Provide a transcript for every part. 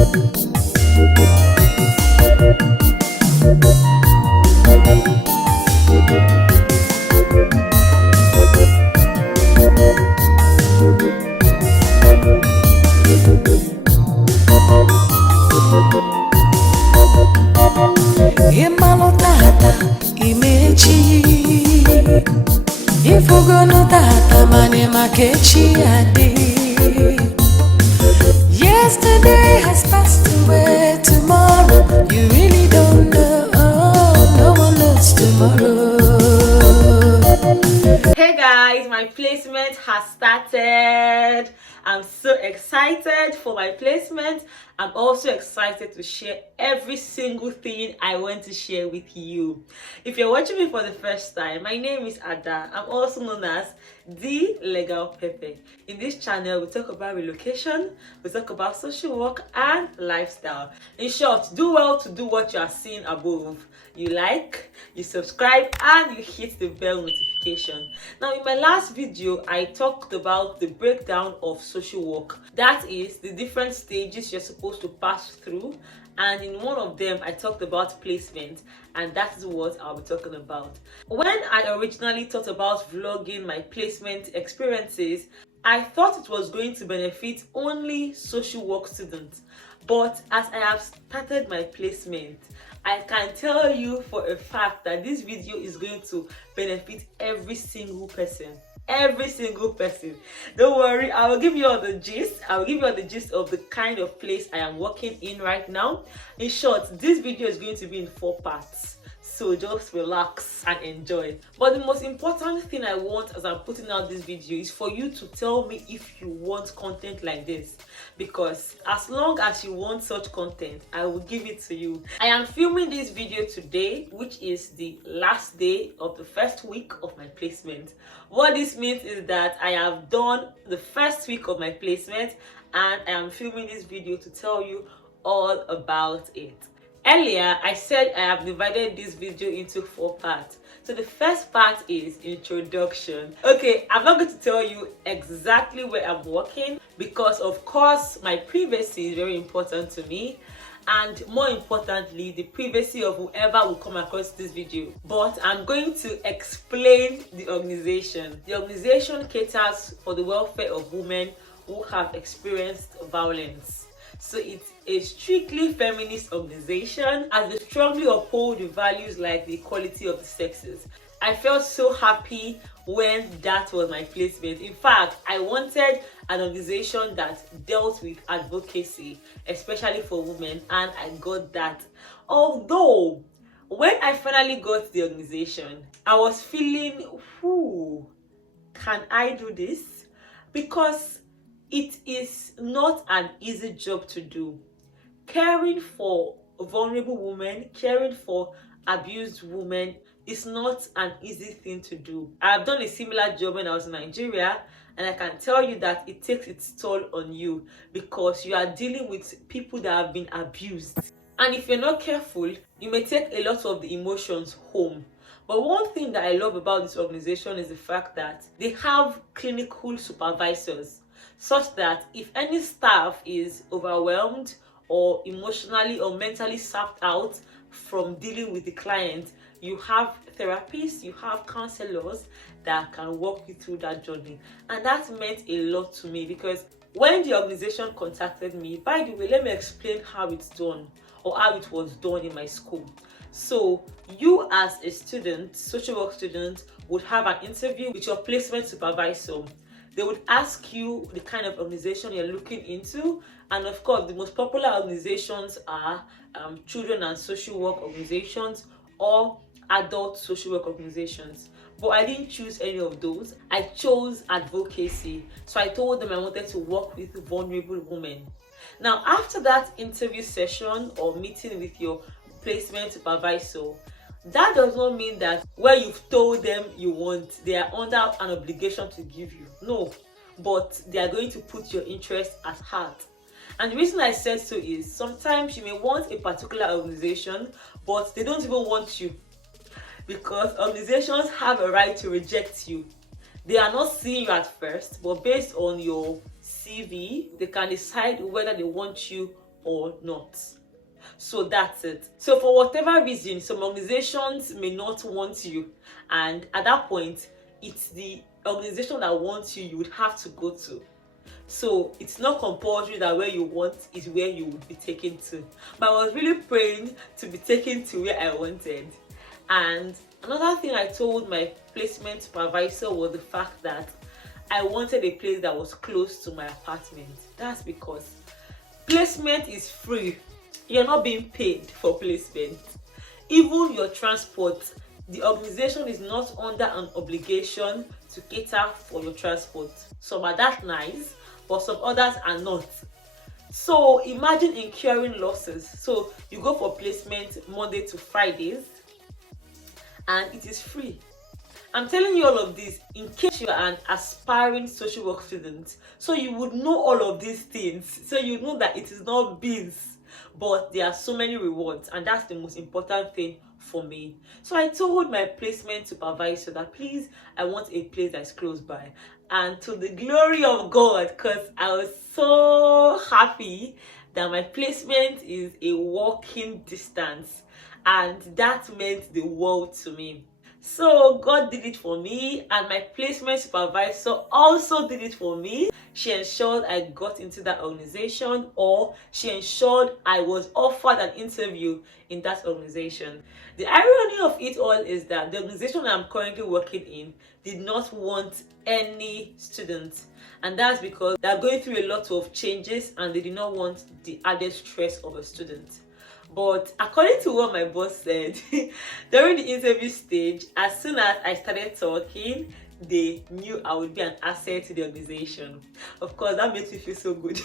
Imalotata imechi Ifugonotata mane makechi adi. Yesterday has passed away. Tomorrow you really don't know. No one knows tomorrow. Hey guys, my placement has started. I'm so excited for my placement. I'm also excited to share every single thing I want to share with you. If you're watching me for the first time, my name is Ada. I'm also known as the Legal Pepe. In this channel, we talk about relocation, we talk about social work and lifestyle. In short, do well to do what you are seeing above. You like, you subscribe, and you hit the bell notification. Now, in my last video, I talked about the breakdown of social work. That is the different stages you're supposed to pass through. And in one of them, I talked about placement, and that is what I'll be talking about. When I originally thought about vlogging my placement experiences, I thought it was going to benefit only social work students. But as I have started my placement, I can tell you for a fact that this video is going to benefit every single person. Every single person. Don't worry, I will give you all the gist. I will give you all the gist of the kind of place I am working in right now. In short, this video is going to be in 4 parts. So just relax and enjoy. But the most important thing I want as I'm putting out this video is for you to tell me if you want content like this. Because as long as you want such content, I will give it to you. I am filming this video today, which is the last day of the first week of my placement. What this means is that I have done the first week of my placement and I am filming this video to tell you all about it. Earlier, I said I have divided this video into 4 parts. So the first part is introduction. Okay, I'm not going to tell you exactly where I'm working because of course my privacy is very important to me, and more importantly the privacy of whoever will come across this video. But I'm going to explain the organization. The organization caters for the welfare of women who have experienced violence. So it's a strictly feminist organization as they strongly uphold the values like the equality of the sexes. I felt so happy when that was my placement. In fact, I wanted an organization that dealt with advocacy, especially for women, and I got that. Although, when I finally got the organization, I was feeling, can I do this? Because it is not an easy job to do. Caring for vulnerable women, caring for abused women is not an easy thing to do. I have done a similar job when I was in Nigeria, and I can tell you that it takes its toll on you because you are dealing with people that have been abused. And if you're not careful, you may take a lot of the emotions home. But one thing that I love about this organization is the fact that they have clinical supervisors, such that if any staff is overwhelmed or emotionally or mentally sapped out from dealing with the client, you have therapists, you have counselors that can walk you through that journey. And that meant a lot to me because when the organization contacted me, by the way, let me explain how it's done or how it was done in my school. So you as a student, social work student, would have an interview with your placement supervisor. They would ask you the kind of organization you're looking into, and of course the most popular organizations are children and social work organizations or adult social work organizations. But I didn't choose any of those. I chose advocacy. So I told them I wanted to work with vulnerable women. Now after that interview session or meeting with your placement supervisor, that does not mean that where you've told them you want, they are under an obligation to give you. No, but they are going to put your interest at heart. And the reason I said so is sometimes you may want a particular organization, but they don't even want you because organizations have a right to reject you. They are not seeing you at first, but based on your CV, they can decide whether they want you or not. So that's it. So for whatever reason, some organizations may not want you, and at that point it's the organization that wants you would have to go to. So it's not compulsory that where you want is where you would be taken to. But I was really praying to be taken to where I wanted. And another thing I told my placement supervisor was the fact that I wanted a place that was close to my apartment. That's because placement is free. You're not being paid for placement. Even your transport, the organization is not under an obligation to cater for your transport. Some are that nice, but some others are not. So imagine incurring losses. So you go for placement Monday to Fridays and it is free. I'm telling you all of this in case you are an aspiring social work student, so you would know all of these things, so you know that it is not biz, but there are so many rewards, and that's the most important thing for me. So I told my placement supervisor that please, I want a place that's close by, and to the glory of God, because I was so happy that my placement is a walking distance, and that meant the world to me. So God did it for me, and my placement supervisor also did it for me. She ensured I got into that organization, or she ensured I was offered an interview in that organization. The irony of it all is that the organization I'm currently working in did not want any students, and that's because they're going through a lot of changes and they did not want the added stress of a student. But according to what my boss said during the interview stage, as soon as I started talking, they knew I would be an asset to the organization. Of course, that makes me feel so good.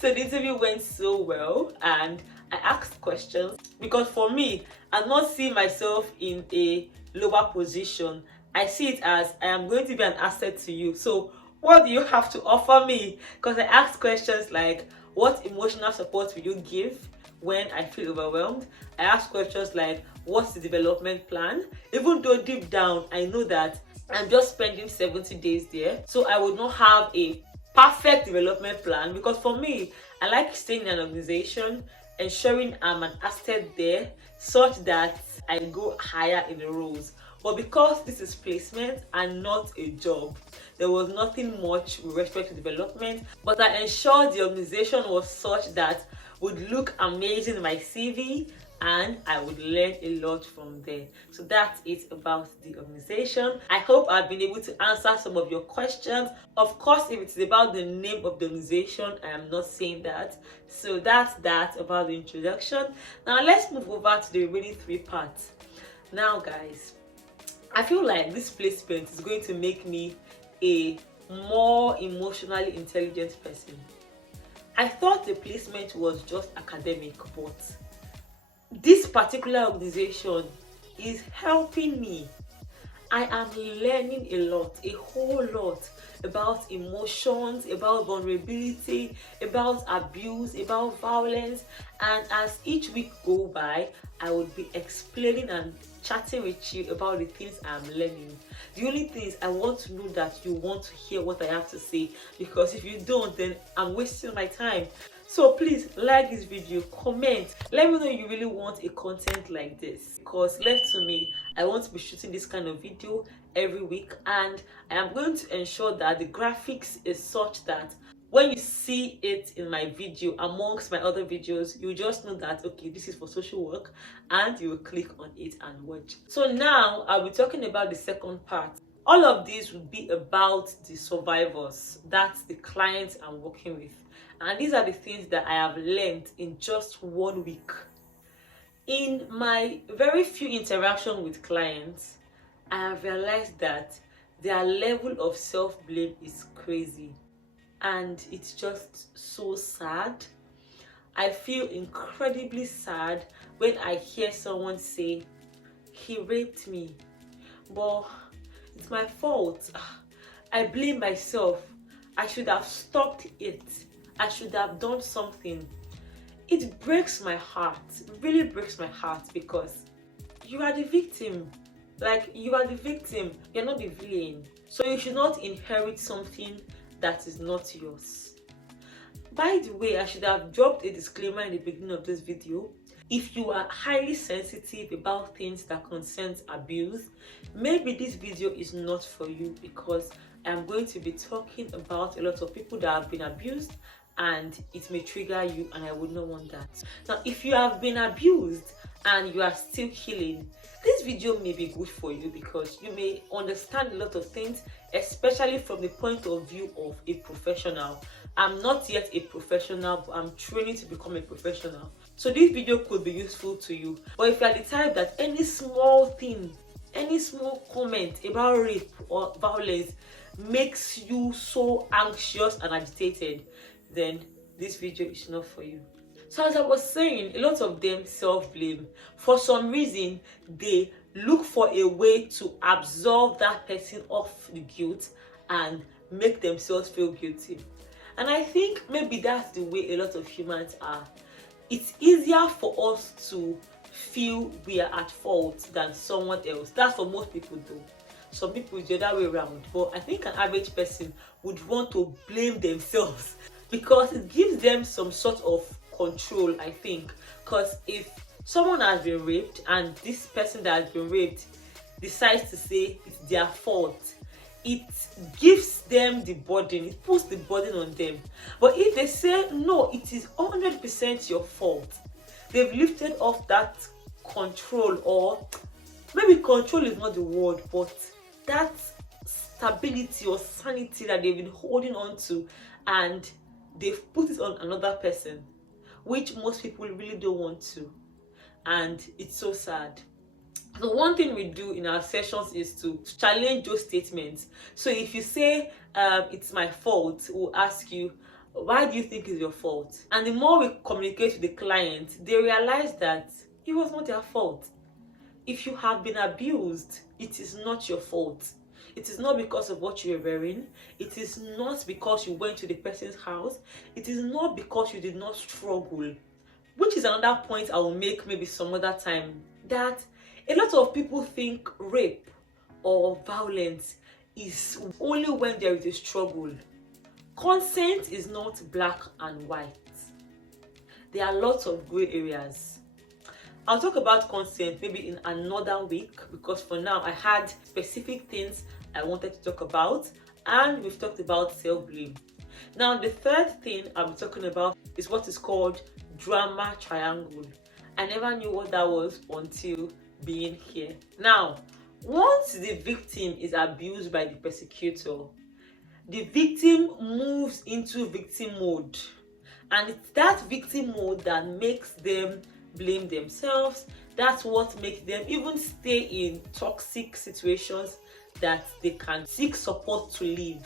So the interview went so well, and I asked questions because for me, I'm not seeing myself in a lower position. I see it as I am going to be an asset to you. So what do you have to offer me? Because I asked questions like, what emotional support will you give when I feel overwhelmed? I ask questions like, what's the development plan? Even though deep down I know that I'm just spending 70 days there, so I would not have a perfect development plan, because for me, I like staying in an organization, ensuring I'm an asset there such that I go higher in the roles. But because this is placement and not a job, there was nothing much with respect to development, but I ensured the organization was such that would look amazing in my CV and I would learn a lot from there. So that's it about the organization. I hope I've been able to answer some of your questions. Of course, if it's about the name of the organization, I am not saying that. So that's that about the introduction. Now let's move over to the remaining 3 parts. Now guys, I feel like this placement is going to make me a more emotionally intelligent person. I thought the placement was just academic, but this particular organization is helping me. I am learning a lot, a whole lot about emotions, about vulnerability, about abuse, about violence, and as each week go by, I would be explaining and chatting with you about the things I'm learning. The only thing is I want to know that you want to hear what I have to say, because if you don't, then I'm wasting my time. So please like this video, comment, let me know you really want a content like this, because left to me, I want to be shooting this kind of video every week, and I am going to ensure that the graphics is such that when you see it in my video amongst my other videos, you just know that okay, this is for social work, and you will click on it and watch. So now I'll be talking about the second part. All of this will be about the survivors, that's the clients I'm working with, and these are the things that I have learned in just 1 week. In my very few interactions with clients, I have realized that their level of self-blame is crazy, and it's just so sad. I feel incredibly sad when I hear someone say, he raped me, but it's my fault. I blame myself. I should have stopped it. I should have done something. It breaks my heart. It really breaks my heart, because you are the victim. Like, you are the victim. You're not the villain. So you should not inherit something that is not yours. By the way, I should have dropped a disclaimer in the beginning of this video. If you are highly sensitive about things that concerns abuse, maybe this video is not for you, because I'm going to be talking about a lot of people that have been abused and it may trigger you, and I would not want that. Now, if you have been abused and you are still healing, this video may be good for you because you may understand a lot of things, especially from the point of view of a professional. I'm not yet a professional, but I'm training to become a professional. So this video could be useful to you. But if you are the type that any small thing, any small comment about rape or violence makes you so anxious and agitated, then this video is not for you. So as I was saying, a lot of them self-blame. For some reason, they look for a way to absolve that person of the guilt and make themselves feel guilty. And I think maybe that's the way a lot of humans are. It's easier for us to feel we are at fault than someone else. That's what most people do. Some people it's the other way around. But I think an average person would want to blame themselves because it gives them some sort of control, I think. Because if someone has been raped and this person that has been raped decides to say it's their fault, it gives them the burden, it puts the burden on them. But if they say no, it is 100% your fault, they've lifted off that control, or maybe control is not the word, but that stability or sanity that they've been holding on to, and they've put it on another person, which most people really don't want to. And it's so sad. So one thing we do in our sessions is to challenge those statements. So if you say it's my fault, we'll ask you, why do you think it's your fault? And the more we communicate with the client, they realize that it was not their fault. If you have been abused, it is not your fault. It is not because of what you were wearing. It is not because you went to the person's house. It is not because you did not struggle. Which is another point I will make maybe some other time. That a lot of people think rape or violence is only when there is a struggle. Consent is not black and white. There are lots of gray areas. I'll talk about consent maybe in another week, because for now I had specific things I wanted to talk about, and we've talked about self-blame. Now the third thing I'll be talking about is what is called drama triangle. I never knew what that was until being here. Now, once the victim is abused by the persecutor, the victim moves into victim mode, and it's that victim mode that makes them blame themselves. That's what makes them even stay in toxic situations that they can seek support to leave.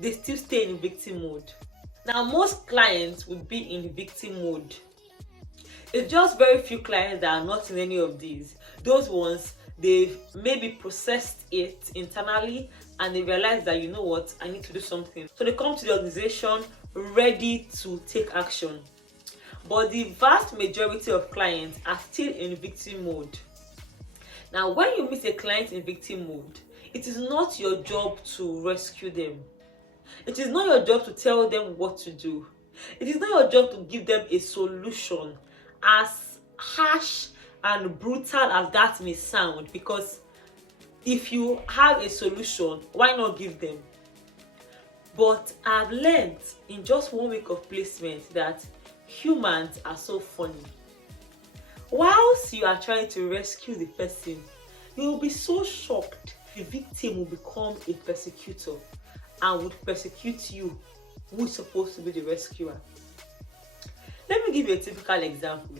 They still stay in victim mode. Now most clients would be in victim mode. It's just very few clients that are not in any of these. Those ones, they've maybe processed it internally and they realize that, you know what, I need to do something. So they come to the organization ready to take action. But the vast majority of clients are still in victim mode. Now, when you meet a client in victim mode, it is not your job to rescue them. It is not your job to tell them what to do. It is not your job to give them a solution, as harsh and brutal as that may sound, because if you have a solution, why not give them? But I've learned in just 1 week of placement that humans are so funny. Whilst you are trying to rescue the person, you will be so shocked. The victim will become a persecutor and would persecute you, who is supposed to be the rescuer. Let me give you a typical example.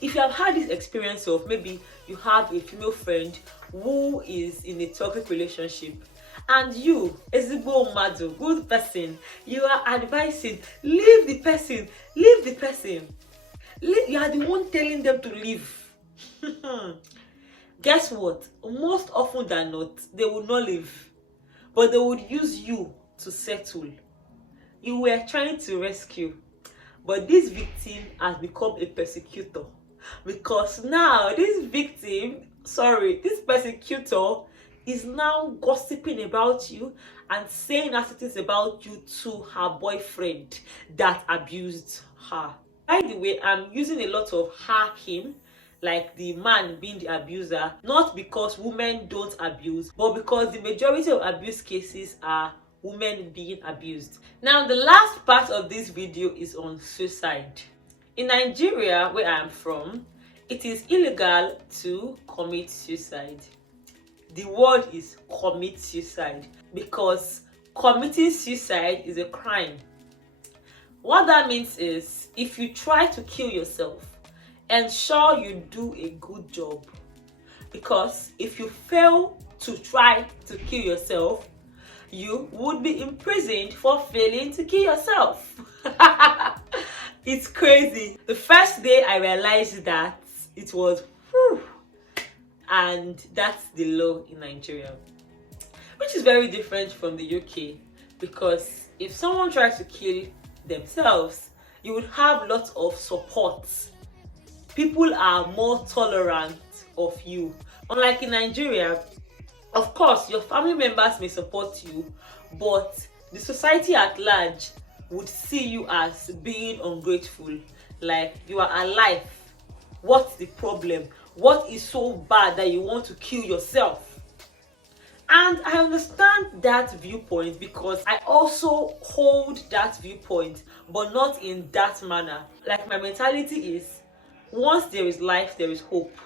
If you have had this experience of maybe you have a female friend who is in a toxic relationship, and you, Ezigbo Madu, good person, you are advising, leave the person, leave the person. You are the one telling them to leave. Guess what? Most often than not, they will not leave, but they would use you to settle. You were trying to rescue, but this victim has become a persecutor, because now this persecutor is now gossiping about you and saying nasty things about you to her boyfriend that abused her. By the way, I'm using a lot of her, him, like the man being the abuser, not because women don't abuse, but because the majority of abuse cases are women being abused. Now, the last part of this video is on suicide. In Nigeria, where I am from, it is illegal to commit suicide. The word is commit suicide because committing suicide is a crime. What that means is, if you try to kill yourself, ensure you do a good job. Because if you fail to try to kill yourself, you would be imprisoned for failing to kill yourself. It's crazy. The first day I realized that, it was whew, and that's the law in Nigeria, which is very different from the UK, because if someone tries to kill themselves, you would have lots of support. People are more tolerant of you. Unlike in Nigeria, of course, your family members may support you, but the society at large would see you as being ungrateful. Like, you are alive. What's the problem? What is so bad that you want to kill yourself? And I understand that viewpoint because I also hold that viewpoint, but not in that manner. Like, my mentality is, once there is life, there is hope.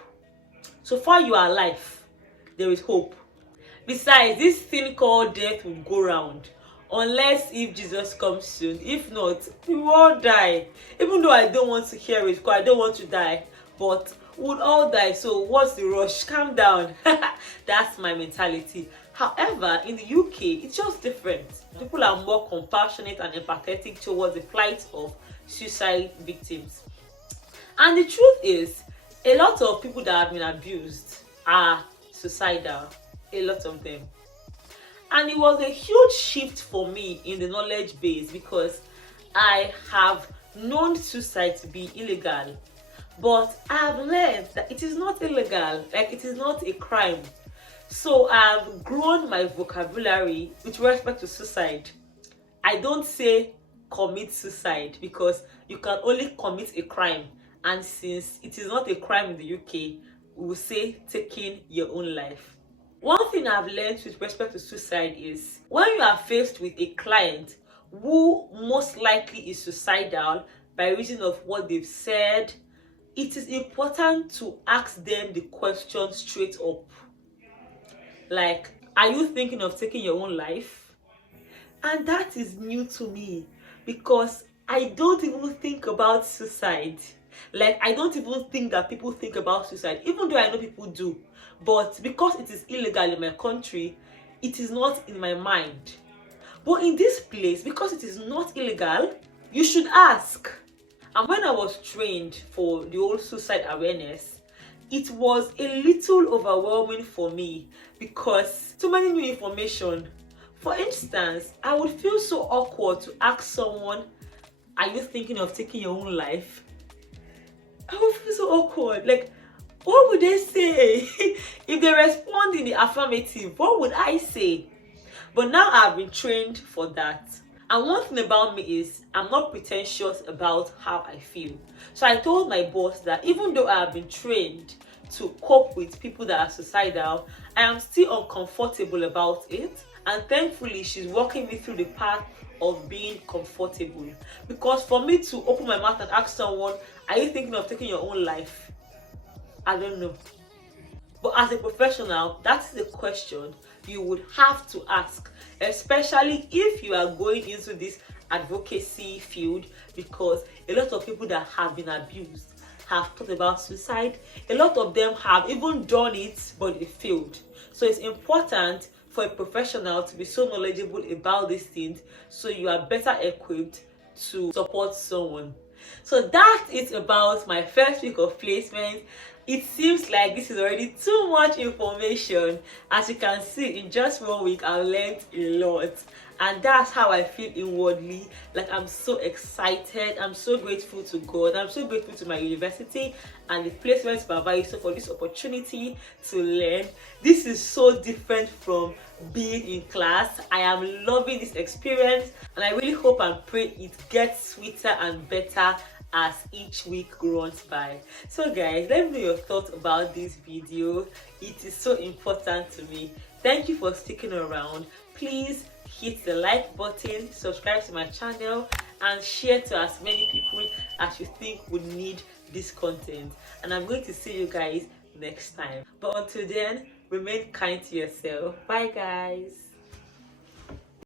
So far you are alive, there is hope. Besides, this thing called death will go round, unless if Jesus comes soon. If not, we will all die. Even though I don't want to hear it, because I don't want to die, but we'll all die. So what's the rush? Calm down. That's my mentality. However, in the UK, it's just different. People are more compassionate and empathetic towards the plight of suicide victims. And the truth is, a lot of people that have been abused are suicidal. A lot of them. And it was a huge shift for me in the knowledge base, because I have known suicide to be illegal, but I have learned that it is not illegal. Like, it is not a crime. So I've grown my vocabulary with respect to suicide. I don't say commit suicide, because you can only commit a crime, and since it is not a crime in the UK, we will say taking your own life. One thing I've learned with respect to suicide is, when you are faced with a client who most likely is suicidal by reason of what they've said, it is important to ask them the question straight up. Like, are you thinking of taking your own life? And that is new to me, because I don't even think about suicide. Like, I don't even think that people think about suicide, even though I know people do. But because it is illegal in my country, it is not in my mind. But in this place, because it is not illegal, you should ask. And when I was trained for the whole suicide awareness, it was a little overwhelming for me, because too many new information. For instance, I would feel so awkward to ask someone, are you thinking of taking your own life? I would feel so awkward. Like, what would they say? If they respond in the affirmative, what would I say? But now I've been trained for that. And one thing about me is, I'm not pretentious about how I feel. So I told my boss that even though I have been trained to cope with people that are suicidal, I am still uncomfortable about it. And thankfully, she's walking me through the path of being comfortable. Because for me to open my mouth and ask someone, are you thinking of taking your own life? I don't know. But as a professional, that's the question you would have to ask, especially if you are going into this advocacy field, because a lot of people that have been abused have thought about suicide. A lot of them have even done it, but it failed. So it's important for a professional to be so knowledgeable about these things, so you are better equipped to support someone. So that is about my first week of placement. It seems like this is already too much information. As you can see, in just 1 week I've learned a lot, and that's how I feel inwardly. Like, I'm so excited, I'm so grateful to God, I'm so grateful to my university and the placement supervisor for this opportunity to learn. This is so different from being in class. I am loving this experience, and I really hope and pray it gets sweeter and better as each week runs by. So guys, let me know your thoughts about this video. It is so important to me. Thank you for sticking around. Please hit the like button, subscribe to my channel, and share to as many people as you think would need this content. And I'm going to see you guys next time. But until then, remain kind to yourself. Bye guys.